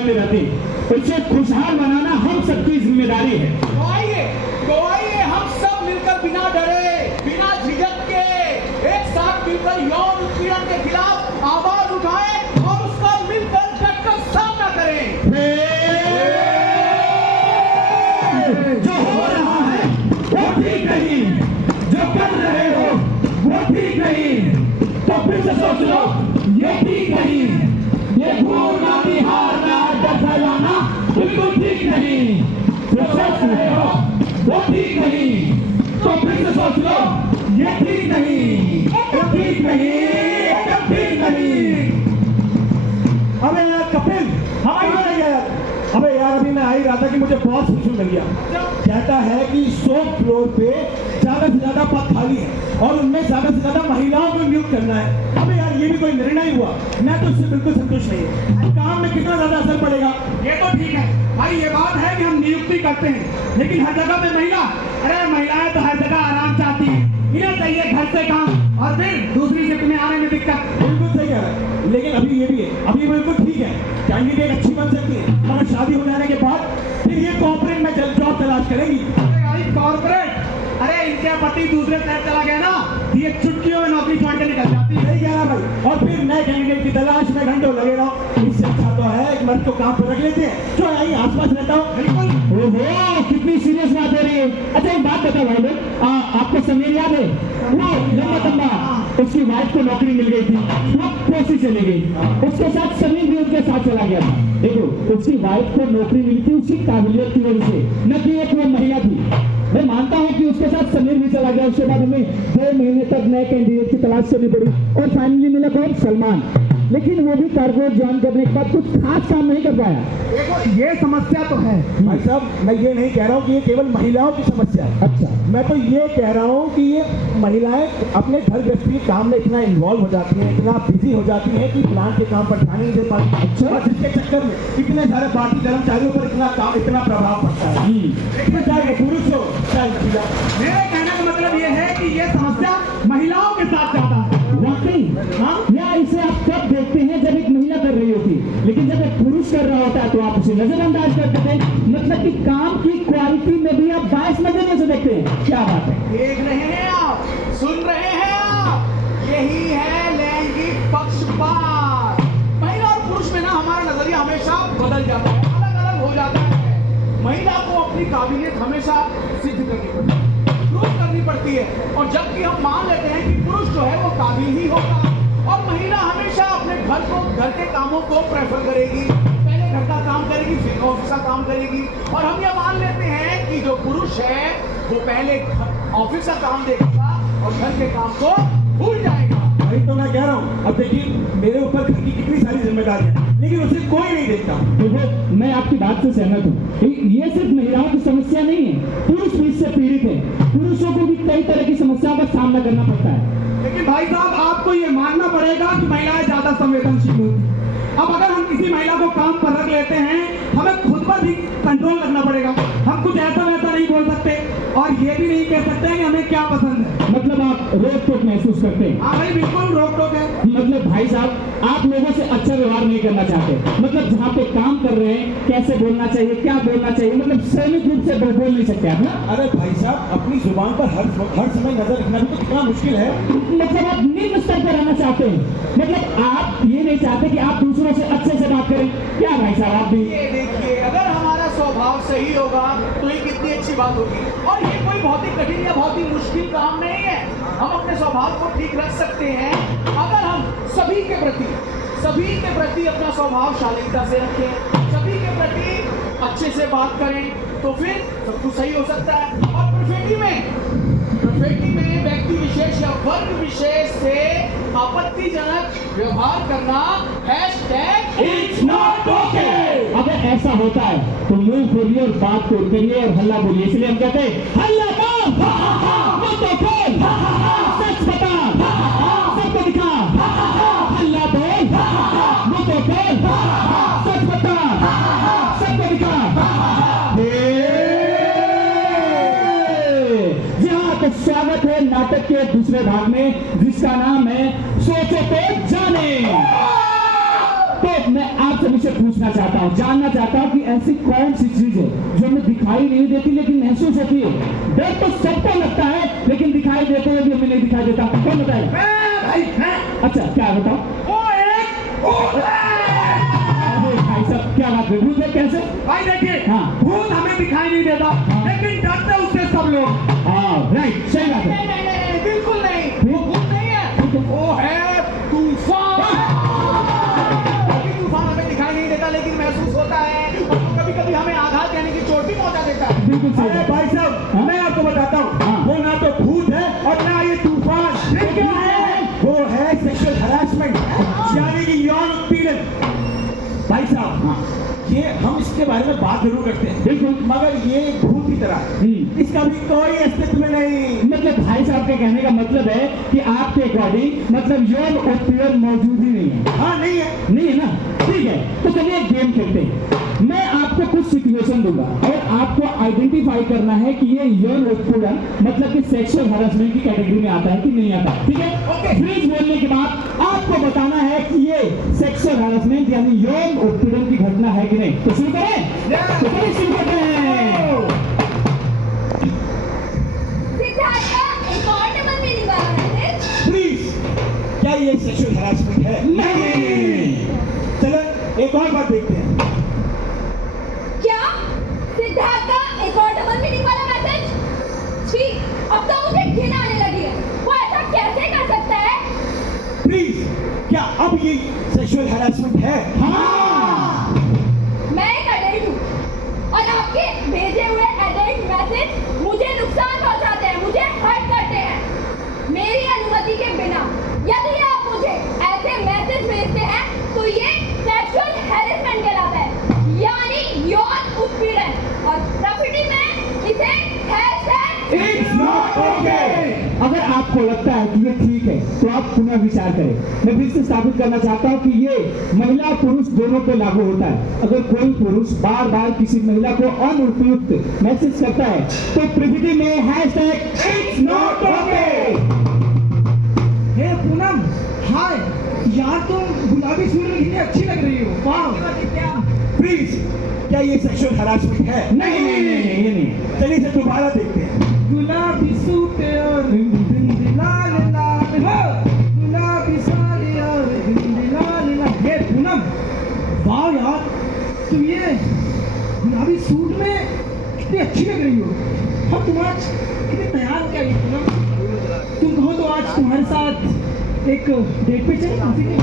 में रहते उसे खुशहाल बनाना हम सबकी जिम्मेदारी है। तो आइए हम सब मिलकर बिना डरे, बिना झिझक के एक साथ मिलकर यौन उत्पीड़न के खिलाफ आवाज उठाएं और उसका मिलकर डटकर सामना करें। जो हो रहा है वो ठीक नहीं, जो कर रहे हो वो ठीक नहीं, तो फिर से सोच लो ये ठीक नहीं। ये घूरना निहारना डर फैलाना बिल्कुल ठीक नहीं। जो सोच रहे हो वो ठीक नहीं, तो फिर से सोच लो ये ठीक नहीं, वो ठीक नहीं, एकदम ठीक नहीं। अबे यार कपिल, हमारी यार, अबे यार अभी मैं आ ही रहा था कि मुझे बहुत खुशी मिल गया। कहता है कि 100 फ्लोर पे ज्यादा से ज्यादा पद खाली है और उनमें ज्यादा से ज्यादा महिलाओं को नियुक्त करना है। अबे यार ये भी कोई निर्णय हुआ, मैं तो इससे बिल्कुल संतुष्ट नहीं हूँ। काम में कितना ज्यादा असर पड़ेगा? ये तो ठीक है भाई, ये बात है कि हम नियुक्ति करते हैं, लेकिन हर जगह पे महिला, अरे महिलाएं तो हर जगह आराम चाहती हैं, इन्हें चाहिए घर से काम और फिर दूसरी शिफ्ट में आने में दिक्कत। बिल्कुल सही कह रहा है, लेकिन अभी ये भी है, अभी बिल्कुल ठीक है, कैंडिडेट अच्छी बन सकती है, मगर शादी हो जाने के बाद फिर ये कॉर्पोरेट में जॉब तलाश करेंगी। अरे भाई कॉर्पोरेट, अरे इनके पति दूसरे शहर चला गया ना, ये चुटकियों में नौकरी छोड़ के निकल जाती है। सही कह रहा भाई, और फिर नए कैंडिडेट की तलाश में घंटों लगे रहो। इससे अच्छा तो है एक मर्द को काम पर रख लेते हैं जो यहीं आसपास रहता हो। बिल्कुल। ओहो कितनी सीरियस बात हो रही है। अच्छा एक बात बताओ भाई लोग, आपको समीर याद है? वो लंबा तंबा, उसकी वाइफ को नौकरी मिल गई थी, वो कोसी चली गई, उसके साथ समीर भी उनके साथ चला गया था। देखो उसकी वाइफ को नौकरी मिली थी उसकी काबिलियत की वजह से, न कि एक वो महिला थी। मैं मानता हूँ कि उसके साथ समीर भी चला गया, उसके बाद हमें 2 महीने तक नए कैंडिडेट की तलाश करनी पड़ी और फाइनली मिला कौन? सलमान। लेकिन वो भी कॉर्पोरेट ज्वाइन करने के बाद कुछ खास काम नहीं कर पाया। देखो ये समस्या तो है भाई साहब, मैं ये नहीं कह रहा हूँ कि ये केवल महिलाओं की समस्या है। अच्छा, मैं तो ये कह रहा हूँ कि ये महिलाएं अपने घर गृहस्थी के काम में इतना इन्वॉल्व हो जाती हैं, इतना बिजी हो जाती हैं कि प्लांट के काम पर ध्यान नहीं दे पाती। अच्छा, जिसके चक्कर में इतने सारे पार्टी कर्मचारियों पर इतना प्रभाव पड़ता है। इसमें चाहे वो पुरुष हो चाहे महिला। मेरे कहने का मतलब ये है कि ये समस्या महिलाओं के साथ ज्यादा है। वाकई हाँ, या इसे आप कब देखते हैं जब एक महिला कर रही होती, लेकिन जब एक पुरुष कर रहा होता है तो आप उसे नजरअंदाज कर देते हैं। मतलब कि काम की क्वालिटी में भी आप 22 नजरिए से देखते हैं। क्या बात है? देख रहे हैं आप, सुन रहे हैं आप, यही है लैंगिक पक्षपात। महिला और पुरुष में ना हमारा नजरिया हमेशा बदल जाता है, अलग अलग हो जाता है। महिला को अपनी काबिलियत हमेशा सिद्ध करनी पड़ती है, प्रूव करनी पड़ती है, और जबकि हम मान लेते हैं कि पुरुष जो है वो काबिल ही होगा, और महिला हमेशा अपने घर के कामों को प्रेफर करेगी, पहले घर का काम करेगी फिर ऑफिस का काम करेगी। और हम ये मान लेते हैं कि जो पुरुष है वो पहले ऑफिस का काम देखेगा और घर के काम को भूल जाएगा। वही तो मैं कह रहा हूँ। अब देखिए मेरे ऊपर घर की कितनी सारी जिम्मेदारियां, लेकिन उसे कोई नहीं देखता। देखो मैं आपकी बात से सहमत हूँ, ये सिर्फ महिलाओं की समस्या नहीं है, पुरुष भी इससे पीड़ित है। पुरुषों को भी कई तरह की समस्याओं का सामना करना पड़ता है। लेकिन भाई साहब आपको ये मानना पड़ेगा कि महिलाएं ज्यादा संवेदनशील होती हैं। अब अगर हम किसी महिला को काम पर रख लेते हैं, हमें खुद पर भी कंट्रोल करना पड़ेगा। हम कुछ ऐसा वैसा नहीं बोल सकते और ये भी नहीं कह सकते कि हमें क्या पसंद है। मतलब आप रोक टोक महसूस करते हैं? हाँ भाई बिल्कुल रोक टोक है। मतलब भाई साहब आप लोगों से अच्छा व्यवहार नहीं करना चाहते, मतलब जहाँ पे काम कर रहे हैं कैसे बोलना चाहिए, क्या बोलना चाहिए, मतलब सैनिक रूप से बोल नहीं सकते आप ना? अरे भाई साहब अपनी जुबान पर हर समय नजर रखना भी तो कितना मुश्किल है। मतलब आप निम्न स्तर पर रहना चाहते हैं, मतलब आप ये नहीं चाहते कि आप दूसरों से अच्छे से बात करें। क्या भाई साहब आप भी? ये देखिए, अगर हमारा स्वभाव सही होगा तो ये कितनी अच्छी बात होगी। और ये कोई बहुत ही कठिन या बहुत ही मुश्किल काम नहीं है, हम अपने स्वभाव को ठीक रख सकते हैं अगर हम सभी के प्रति अपना स्वभाव शालीनता से रखें, सभी के प्रति अच्छे से बात करें, तो फिर सब कुछ सही हो सकता है। और परफेक्टी में व्यक्ति विशेष या वर्ग विशेष से आपत्तिजनक व्यवहार करना It's not okay। अगर ऐसा होता है तो मुंह खोलिए और बात को करिए और हल्ला बोलिए। इसलिए हम कहते हैं हल्ला बोल, मुंह तो खोल, सच बता, सबको दिखा, हल्ला बोल, मुंह तो खोल, सच बता, सबको दिखा। जी हाँ, तो स्वागत है नाटक के दूसरे भाग में जिसका नाम है सोचो तो जाने। तो मैं आप सभी से पूछना चाहता हूँ, जानना चाहता हूँ कि ऐसी कौन सी चीज है जो हमें दिखाई नहीं देती लेकिन महसूस होती है। डर तो सबको लगता है लेकिन दिखाई देते हुए भी हमें नहीं दिखाई देता। कौन बताएगा? भाई है अच्छा क्या है बताओ? वो एक भूत है। अरे भाई साहब क्या बात है, भूत है कैसे? भाई देखिए, हाँ। भूत हमें दिखाई नहीं देता, लेकिन डरते उससे सब लोग। हाँ राइट, सही बात है। नहीं, बिल्कुल नहीं, वो भूत नहीं है, वो है तूफान। तूफान हमें दिखाई नहीं देता लेकिन महसूस होता है, और कभी कभी हमें आघात यानी कि चोट भी पहुंचा देता है। बिल्कुल सही अरे बात। भाई साहब, मैं आपको बताता हाँ। हूँ, वो ना तो भूत है और ना ये तूफान। ये क्या है? वो है सेक्सुअल हरासमेंट, यानी कि यौन उत्पीड़न। भाई साहब, हाँ। ये हम इसके बारे में बात जरूर करते हैं, बिल्कुल। मगर ये भूत की तरह है। इसका भी कोई अस्तित्व नहीं। मतलब भाई साहब के कहने का मतलब है कि आपके अकॉर्डिंग मतलब यौन उत्पीड़न मौजूद ही नहीं है। हाँ, नहीं है। नहीं है ना? ठीक है, तो चलिए एक गेम खेलते हैं। मैं आपको कुछ सिचुएशन दूंगा और आपको आइडेंटिफाई करना है कि ये यौन उत्पीड़न मतलब कि सेक्सुअल हरासमेंट की कैटेगरी में आता है कि नहीं आता। ठीक है? ओके। फ्रीज बोलने के बाद आपको बताना है कि ये सेक्सुअल हरासमेंट यानी यौन उत्पीड़न की घटना है कि नहीं। तो शुरू करें? तो चलिए शुरू करते हैं। सिद्धार्थ का एक और डबल मीनिंग वाला मैसेज। प्लीज, क्या ये सेक्सुअल हरासमेंट है? नहीं। चलो एक और बात देखते हैं। क्या सिद्धार्थ का एक और डबल मीनिंग वाला मैसेज? छी, अब तो मुझे घिन आने लगी है। वो ऐसा कैसे कर सकता है? प्लीज, क्या अब ये सेक्सुअल हरासमेंट है? हाँ। मैं एक एडल्ट हूँ और आपके भेजे हुए एडल्ट मैसेज मुझे नुकसान पहुंचाते हैं, मुझे हर्ट करते हैं। मेरी अनुमति के बिना यदि आप मुझे ऐसे मैसेज भेजते हैं तो ये सेक्सुअल हैरेसमेंट कहलाता है, यानी यौन उत्पीड़न, और प्रॉपर्टी में इसे It's not okay। अगर आपको लगता है कि ये ठीक है तो आप पुनः विचार करें। मैं फिर से स्थापित करना चाहता हूँ कि ये महिला पुरुष दोनों पे लागू होता है। अगर कोई पुरुष बार बार किसी महिला को अनुपयुक्त मैसेज करता है तो प्रकृति में #It's not okay। हे पूनम, हाय यार, तुम गुलाबी सूट में कितनी अच्छी लग रही हो। वाह। प्लीज, क्या ये सेक्सुअल हरासमेंट है? नहीं नहीं नहीं नहीं, ये नहीं। चलिए इसे दोबारा देखते हैं। गुलाबी सूट और बिंदी लाल लाल हो, गुलाबी साड़ी और बिंदी लाल लाल। हे पूनम, वाह यार, तुम ये गुलाबी सूट में कितनी अच्छी लग रही हो। और तुम आज कितनी तैयार क्या है पूनम? तुम कहो तो आज तुम्हारे साथ एक डेट पे चले काफी नहीं?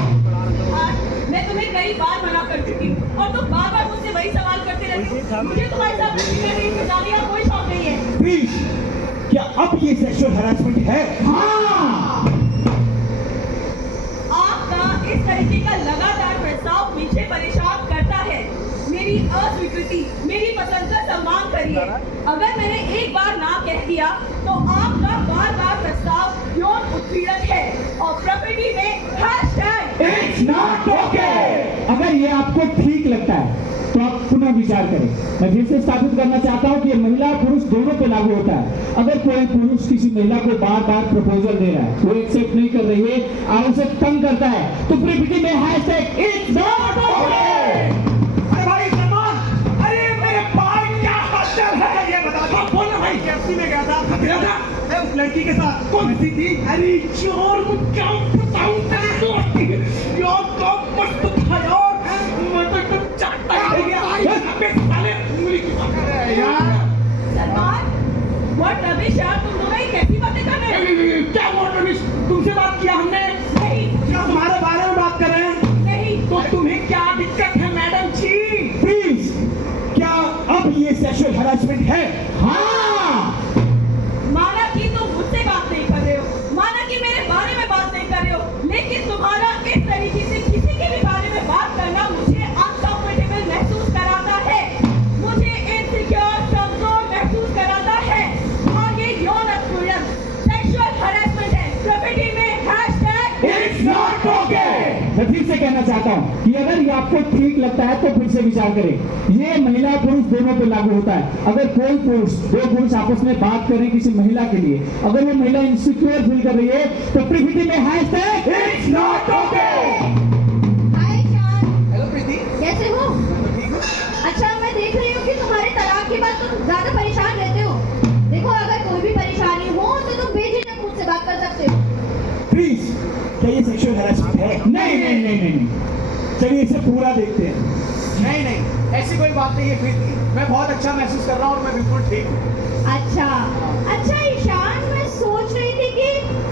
मैं तुम्हें कई बार मना कर चुकी हूँ और तुम बार बार मुझसे वही सवाल करते रहते हो। मुझे तुम्हारे साथ जाने का कोई शौक नहीं है। प्लीज, क्या अब ये सेक्सुअल हरासमेंट है? हाँ। आपका इस तरीके का लगातार प्रस्ताव मुझे परेशान करता है। मेरी अस्वीकृति, मेरी पसंद का सम्मान करिए। अगर मैंने एक बार ना कह दिया तो आपका बार बार प्रस्ताव यौन उत्पीड़न है और प्रॉपर्टी में It's not okay। अगर ये आपको ठीक लगता है तो आप पुनः विचार करें। मैं फिर से स्थापित करना चाहता हूँ कि ये महिला पुरुष दोनों पे लागू होता है। अगर कोई पुरुष किसी महिला को बार बार प्रपोजल दे रहा है, वो एक्सेप्ट नहीं कर रही है और उसे तंग करता है तो प्रकृति में #It's not okay। अरे भाई सलमान, अरे मेरे भाई क्या हालचाल है ये बता दो। बोल ना भाई, कैप्सी में गया था, गया था मैं उस लड़की के साथ। कौन सी थी? अरे चोर, को क्या बताऊं तेरे को यार, तो मस्त था यार, मैं तो एकदम चाटता ही गया। अबे साले उंगली की बात कर रहे हैं यार। सलमान, व्हाट रबिश यार, तुम दोनों ही कैसी बातें कर रहे हो? क्या हुआ रमेश, तुमसे बात किया हमने? नहीं क्या तुम्हारे बारे में बात कर रहे हैं? नहीं। तो तुम्हें क्या दिक्कत है मैडम जी? प्लीज, क्या अब ये सेक्सुअल हरासमेंट है? हाँ। माना कि तुम मुझसे बात नहीं कर रहे हो, माना कि मेरे बारे में बात नहीं कर रहे हो, लेकिन तुम्हारा इस तरीके से किसी के भी बारे में बात करना मुझे अनकंफर्टेबल महसूस कराता है, मुझे इनसिक्योर, कमजोर महसूस कराता है। और ये यौन उत्पीड़न, सेक्सुअल हरासमेंट है। प्रॉपर्टी में It's not okay। मैं फिर से कहना चाहता हूँ कि अगर ये आपको ठीक लगता है तो फिर से विचार करें। ये महिला पुरुष दोनों पे लागू होता है। अगर कोई पुरुष, दो पुरुष आपस में बात करें किसी महिला के लिए, अगर वो महिला इनसिक्योर फील कर रही है तो प्रकृति में #It's not okay। हाय शान, क्या ये सेक्सुअल हैरेसमेंट है? नहीं नहीं नहीं नहीं नहीं। चलिए इसे पूरा देखते हैं। नहीं नहीं, ऐसी कोई बात नहीं है प्रीति, मैं बहुत अच्छा महसूस कर रहा हूँ और मैं बिल्कुल ठीक हूँ। अच्छा अच्छा ईशान, मैं सोच रही थी कि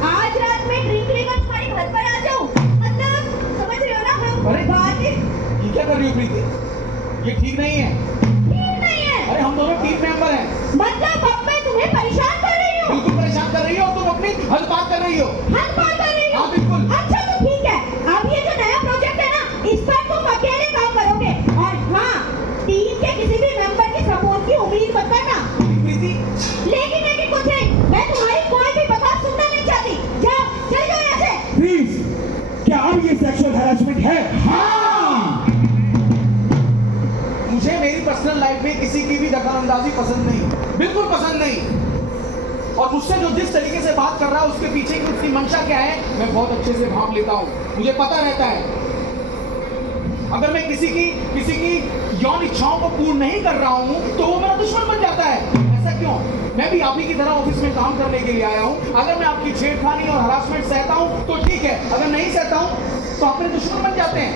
आज रात में ड्रिंक लेकर तुम्हारे घर पर आ जाऊं, मतलब समझ रहे हो ना हम अरे बात ये क्या कर रही हो प्रीति? ये ठीक नहीं है। ठीक नहीं है। अरे हम दोनों टीम मेंबर हैं। मतलब अब मैं तुम्हें परेशान कर रही हूँ। बिल्कुल परेशान कर रही हो, तुम अपनी हद पार कर रही हो। हद पार कर रही हूँ। हाँ, बिल्कुल। अच्छा तो ठीक है, अब ये जो नया प्रोजेक्ट है ना, इस पर तुम अकेले काम करोगे और हाँ, टीम के किसी भी मेंबर की सपोर्ट की उम्मीद मत करना। प्रीति लेकिन कुछ नहीं, मैं तुम्हारी कोई भी बात सुनना नहीं चाहती। जाओ, चले जाओ यहाँ से। प्लीज, क्या अब ये सेक्सुअल हैरेसमेंट है? हाँ, मुझे मेरी पर्सनल लाइफ में किसी की भी दखलंदाजी पसंद नहीं, बिल्कुल पसंद नहीं। और मुझसे जो जिस तरीके से बात कर रहा है उसके पीछे की उसकी मंशा क्या है मैं बहुत अच्छे से भांप लेता हूँ, मुझे पता रहता है। अगर मैं किसी की यौन इच्छाओं को पूर्ण नहीं कर रहा हूँ तो वो मेरा दुश्मन बन जाता है। ऐसा क्यों? मैं भी आप ही की तरह ऑफिस में काम करने के लिए आया हूँ। अगर मैं आपकी छेड़खानी और हरासमेंट सहता हूँ तो ठीक है, अगर नहीं सहता हूँ तो आप मेरे दुश्मन बन जाते हैं।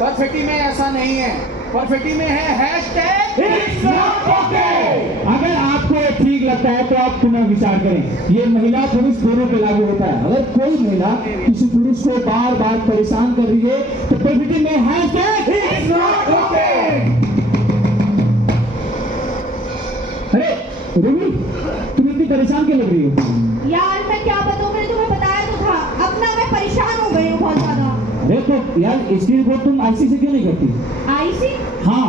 परफेक्टी में ऐसा नहीं है। परफेक्टी में है हैशटैग It's not okay। अगर आपको ये ठीक लगता है तो आप पुनः विचार करें। ये महिला पुरुष दोनों पे लागू होता है। अगर कोई महिला किसी पुरुष को बार बार परेशान कर रही है तो प्रकृति में हैशटैग It's not okay। अरे रूबी, तुम इतनी परेशान क्यों लग रही हो? यार मैं क्या बताऊँ, मैंने तुम्हें बताया तो था, अब ना मैं परेशान हो गई हूँ बहुत ज्यादा। अरे तो यार इसकी रिपोर्ट तुम आईसी से क्यों नहीं करती? आईसी? हाँ,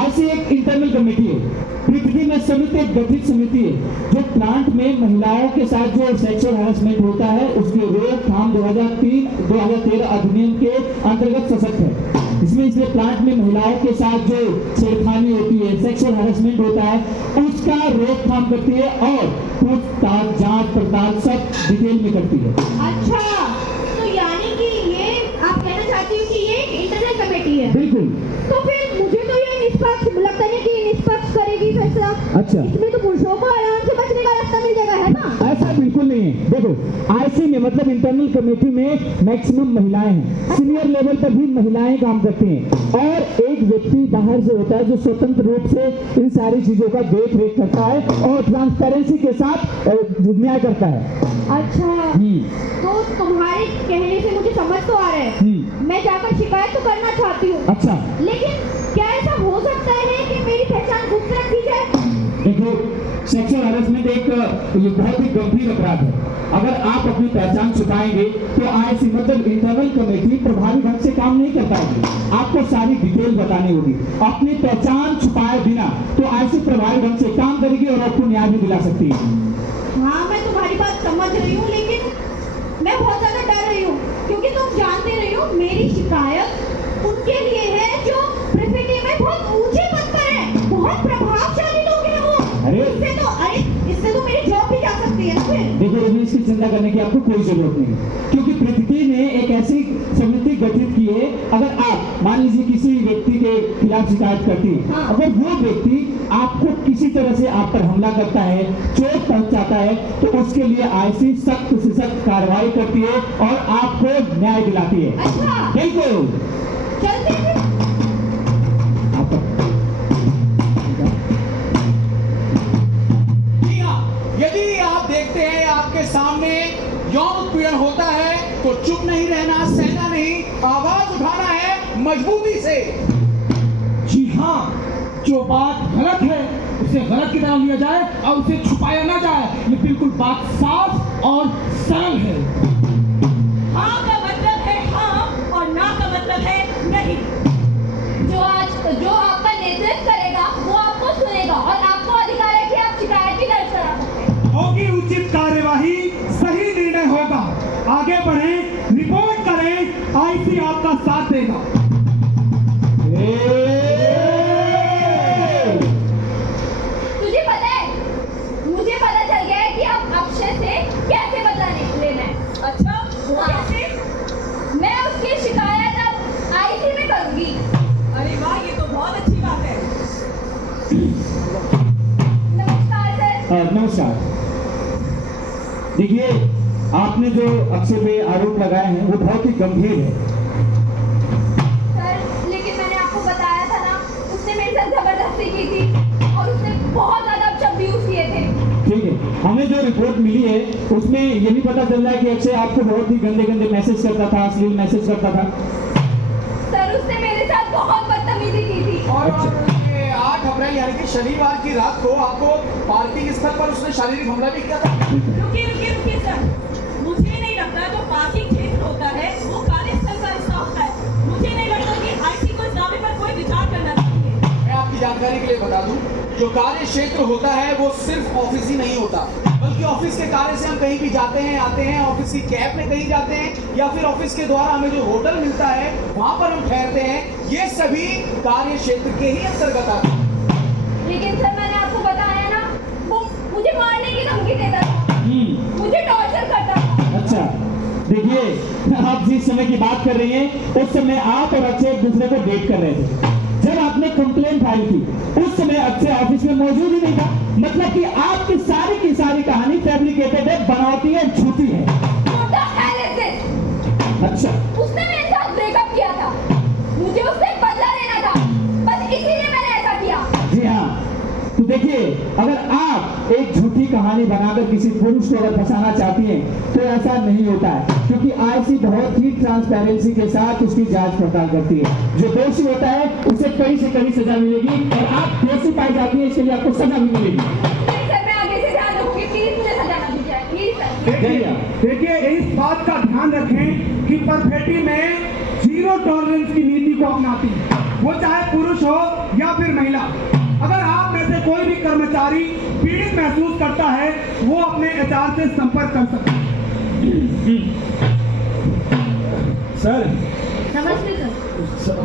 आईसी एक इंटरनल कमेटी है। पृथ्वी में समिति एक गठित समिति है जो प्लांट में महिलाओं के साथ जो सेक्सुअल हैरेसमेंट होता है उसकी रोकथाम 2013 अधिनियम के अंतर्गत सशक्त है। इसमें इसलिए प्लांट में महिलाओं के साथ जो छेड़खानी होती है, सेक्सुअल हैरेसमेंट होता है, उसका रोकथाम करती है और पूछताछ, जांच पड़ताल सब डिटेल में करती है। अच्छा, तो यानी कि ये आप कहना चाहती हो कि ये इंटरनल कमेटी है? बिल्कुल। तो फिर मुझे तो ये निष्पक्ष लगता है कि ये निष्पक्ष करेगी फैसला। अच्छा। इसमें तो पुरुषों को आराम से बचने का रास्ता मिल जाएगा, है ना? ऐसा बिल्कुल नहीं है। देखो, आईसी में मतलब इंटरनल कमेटी में मैक्सिमम महिलाएं हैं। सीनियर लेवल पर भी महिलाएं काम करती हैं और एक व्यक्ति बाहर से होता है जो स्वतंत्र रूप से इन सारी चीजों का देख रेख करता है और ट्रांसपेरेंसी के साथ न्याय करता है। अच्छा, तो तुम्हारे कहने से मुझे समझ तो आ रहा है, मैं जाकर शिकायत तो करना चाहती हूँ। अच्छा, लेकिन क्या ऐसा हो सकता है कि मेरी पहचान गुप्त रखी जाए? देखो, सेक्सुअल हैरेसमेंट एक ये बहुत ही गंभीर अपराध है। अगर आप अपनी पहचान छुपाएंगे तो आईसी मतलब इंटरनल कमेटी प्रभावी ढंग से काम नहीं कर पाएगी। आपको सारी डिटेल बतानी होगी। अपनी पहचान छुपाए बिना तो आईसी प्रभावी ढंग से काम करेगी और आपको न्याय भी दिला सकती है। हाँ, मैं तुम्हारी बात समझ रही हूँ, लेकिन मैं बहुत ज्यादा डर रही हूँ क्योंकि तुम जानते रही हो मेरी शिकायत उनके लिए है जो प्रकृति में बहुत ऊंचे पद पर है, बहुत प्रभावशाली लोग हैं वो। इससे तो मेरी जॉब भी जा सकती है ना फिर। देखो रवि, इसकी चिंता करने की आपको कोई जरूरत नहीं क्योंकि पृथ्वी ने एक ऐसी समिति गठित की है। अगर आप मान लीजिए किसी व्यक्ति के खिलाफ शिकायत करती है, हाँ। अगर वो व्यक्ति आपको किसी तरह से आप पर हमला करता है, चोट पहुंचाता है, तो उसके लिए आईसी सख्त से सख्त कार्रवाई करती है और आपको न्याय दिलाती है। अच्छा, बिल्कुल। चलते हैं। जी हाँ, यदि आप देखते हैं आपके सामने यौन उत्पीड़न होता है तो चुप नहीं रहना, सहना नहीं, आवाज उठाना है मजबूती से। जी हाँ, जो बात गलत है उसे गलत की तरह लिया जाए और उसे छुपाया ना जाए। ये बिल्कुल बात साफ और सरल है। हाँ का मतलब है हाँ और ना का मतलब है नहीं। जो आपका नेतृत्व करेगा वो आपको सुनेगा और आपको अधिकार है कि आप शिकायत भी दर्ज करा सकते हैं। होगी उचित कार्यवाही, सही निर्णय होगा। आगे बढ़ें, रिपोर्ट करें, आईसी आपका साथ देगा। मुझे पता चल गया है कि अब अक्षय से कैसे बदला लेना है। अच्छा, वो हाँ। कैसे? मैं उसकी शिकायत अब आईसी में करूंगी। अरे वाह, ये तो बहुत अच्छी बात है। नमस्कार सर। नमस्कार। देखिए, आपने जो अक्षय पे आरोप लगाए हैं वो बहुत ही गंभीर है। सर लेकिन मैंने आपको बताया था ना, उसने मेरे साथ जबरदस्ती की थी और उसने बहुत ज्यादा शब्द यूज किए थे। ठीक है, हमें जो रिपोर्ट मिली है उसमें ये भी पता चल रहा है कि अक्षय आपको बहुत ही गंदे गंदे मैसेज करता था, अश्लील मैसेज करता था। सर उसने मेरे साथ बहुत बदतमीजी की थी। और अच्छा। ये 8 अप्रैल यानी कि शनिवार की रात को आपको पार्किंग स्थल पर उसने शारीरिक हमला भी किया था। रुकिए सर, मुझे नहीं लगता जो पार्किंग क्षेत्र होता है वो कार्यस्थल का हिस्सा होता है। मुझे नहीं लगता कि आईसी को इस दावे पर कोई विचार करना चाहिए। मैं आपकी जानकारी के लिए बता दूं, जो कार्य क्षेत्र होता है वो सिर्फ ऑफिस ही नहीं होता, बल्कि ऑफिस के कार्य से हम कहीं भी जाते हैं, आते हैं, ऑफिस की कैब में कहीं जाते हैं, या फिर ऑफिस के द्वारा हमें जो होटल मिलता है वहां पर हम ठहरते हैं, ये सभी कार्य क्षेत्र के ही अंतर्गत आते हैं। लेकिन सर मैंने आपको बताया ना, वो मुझे मारने की धमकी देता था, मुझे टॉर्चर करता था। अच्छा, देखिए आप जिस समय की बात कर रही हैं उस समय आप और अक्षय एक दूसरे को डेट कर रहे थे। जब आपने कंप्लेंट फाइल की उस समय अक्षय ऑफिस में मौजूद ही नहीं था। मतलब कि आपकी सारी की सारी कहानी फैब्रिकेटेड है, बनावटी है, झूठी है। What the hell is this? अच्छा, उसने मेरे साथ ब्रेकअप किया था, मुझे उससे बदला लेना था, बस इसीलिए मैंने ऐसा किया। जी हाँ, तो देखिए अगर आप एक झूठी कहानी बनाकर किसी पुरुष को अगर फंसाना चाहती हैं तो ऐसा नहीं होता है, क्योंकि आईसी बहुत ही ट्रांसपेरेंसी के साथ उसकी जांच पड़ताल करती है। जो दोषी होता है उसे कड़ी से कड़ी सजा मिलेगी और आप दोषी पाई जाती है इसके लिए आपको सजा भी मिलेगी। नहीं सर, मैं आगे से ध्यान रखूंगी, प्लीज मुझे सजा ना दी जाए, प्लीज सर। देखिए इस बात का ध्यान रखें कि परफेक्टी में 0 टॉलरेंस की नीति को अपनाती है, वो चाहे पुरुष हो या फिर महिला। अगर आप में से कोई भी कर्मचारी पीड़ित महसूस करता है वो अपने एचआर से संपर्क कर सकता है। सर नमस्ते सर। सर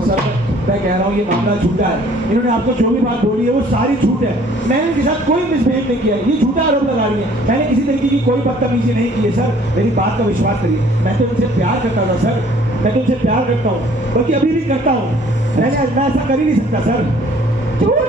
मैं कह रहा हूँ ये मामला झूठा है। इन्होंने आपको जो भी बात बोली है वो सारी झूठ है। मैंने इनके साथ कोई मिसबिहेव नहीं किया है, ये झूठा आरोप लगा रही है। मैंने किसी तरीके की कोई बदतमीजी नहीं की है। सर मेरी बात का विश्वास करिए, मैं तो उनसे प्यार करता था सर, मैं तो उनसे प्यार करता हूँ, बल्कि अभी भी करता हूँ। मैं ऐसा कर ही नहीं सकता सर। झूठ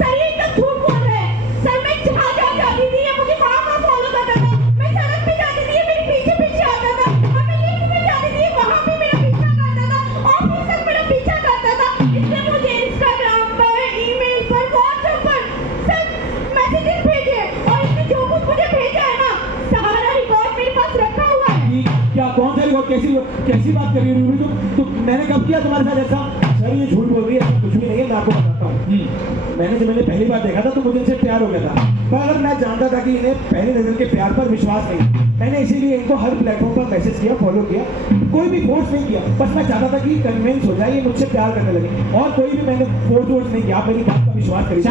सर, ये एकदम झूठ बोल रहे हैं। सर मैं जहाँ जहाँ जाती थी ये मुझे वहाँ फॉलो करता था। मैं सड़क पे जाती थी ये मेरे पीछे पीछे आता था, और मैं लिफ्ट में जाती थी वहाँ भी मेरा पीछा करता था, ऑफिस तक मेरा पीछा करता था। इसने मुझे इंस्टाग्राम पर, ईमेल पर, व्हाट्सएप पर सर मैसेजेस भेजे हैं, और इसने जो कुछ मुझे भेजा है ना सारा रिकॉर्ड मेरे पास रखा हुआ है। क्या कौन सा रिकॉर्ड, कैसी बात कर रही है रूबी? तुम मैंने कब किया तुम्हारे साथ ऐसा? सर ये झूठ बोल रही है, कुछ भी नहीं है, मैं आपको बताता हूँ। जब मैंने पहली बार देखा था तो मुझे इनसे प्यार हो गया था, पर मैं जानता था कि इन्हें पहली नजर के प्यार पर विश्वास नहीं। मैंने इसीलिए इनको हर प्लेटफॉर्म पर मैसेज किया, फॉलो किया, कोई भी फोर्स नहीं किया। बस मैं चाहता था कि कन्विंस हो जाए, ये मुझसे प्यार करने लगे, और कोई भी मैंने फोर्स नहीं किया। आप मेरी बात का विश्वास करिए।